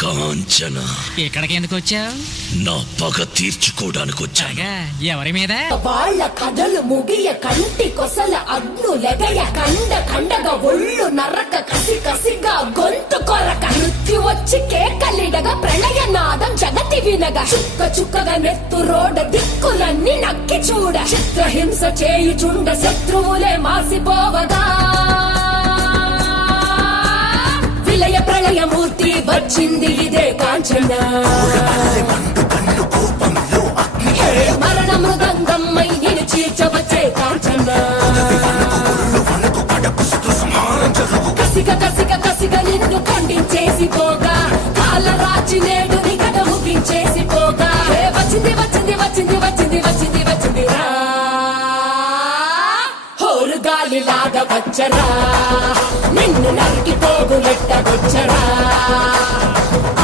కాంచన, ఇక్కడికి ఎందుకు వచ్చావు? నా పగ తీర్చుకోవడానికి వచ్చాగా. ఎవరి మీద? వాళ్ళ కథలు ముగియ కంటి కొసల అగ్ను లెగయ కండ కండగా ఒళ్ళు నరక కసి కసిగా గొంతు కొరక మృత్యు వచ్చి కేకలిడగా ప్రళయ నాదం జగతి వినగా చుక్క చుక్కగా నెత్తు రోడ దిక్కులన్నీ నక్కి చూడ చిత్రహింస చేయుచుండ శత్రువులే మాసిపోవగా విలయ ప్రళయమూర్తి వచ్చింది ఇదే కాంచన. మరణ మృదంగమ్మై నిన్ను చీల్చవచ్చే కాంచన. కసిగ కసిగ కసిగ నిన్ను ఖండించేసి పోగా కాలరాచి నేడు నిగడ ముగించేసి పోగా వచ్చింది వచ్చింది వచ్చింది వచ్చింది వచ్చింది వచ్చింది రా హోరు గాలిలాగా వచ్చరా నిన్ను నరికి పోగులెట్టగొచ్చరా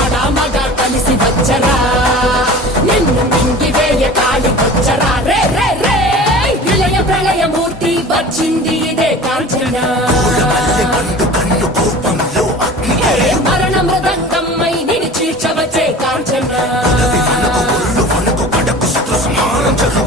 అడామగా కలిసి వచ్చరా నిన్ను మింగివేయ కాలికొచ్చరా రే రే రే విలయ ప్రళయమూర్తి వచ్చింది ఇదే కాంచన.